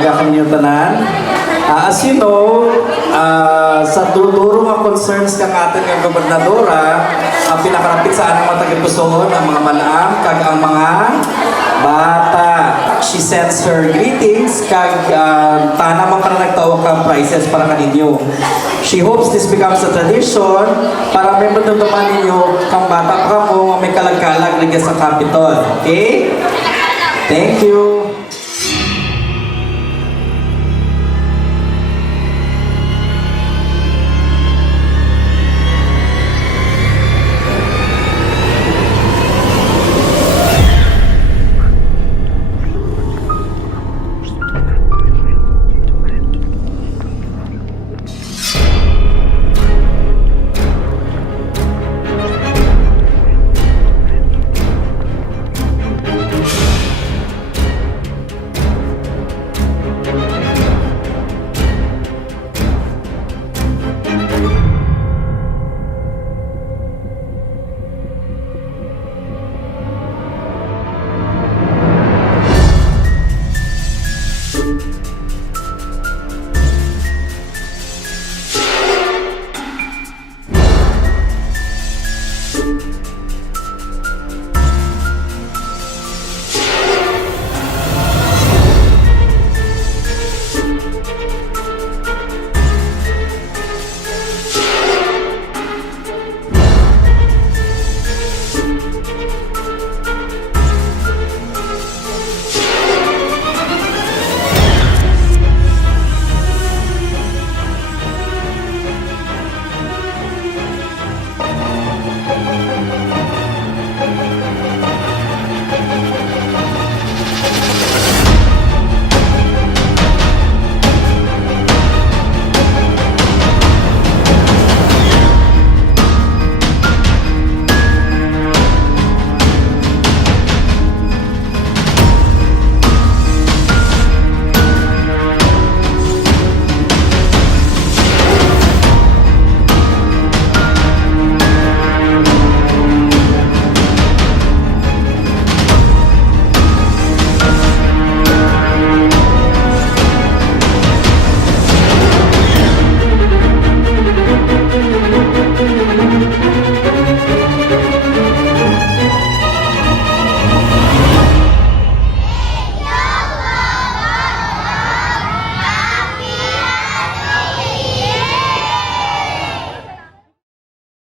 maaga kami yung tanan. As you know, sa duduro nga concerns kang atin ng gobernadora, ang pinakarapit sa anang matagpusoon, ang mga malaam, kag ang mga bata. She sends her greetings, kag tanamang ka na nagtawag kang prizes para kaninyo. She hopes this becomes a tradition para may matuntuman ninyo kang bata pa mo may kalag-kalag na sa Capitol. Okay? Thank you!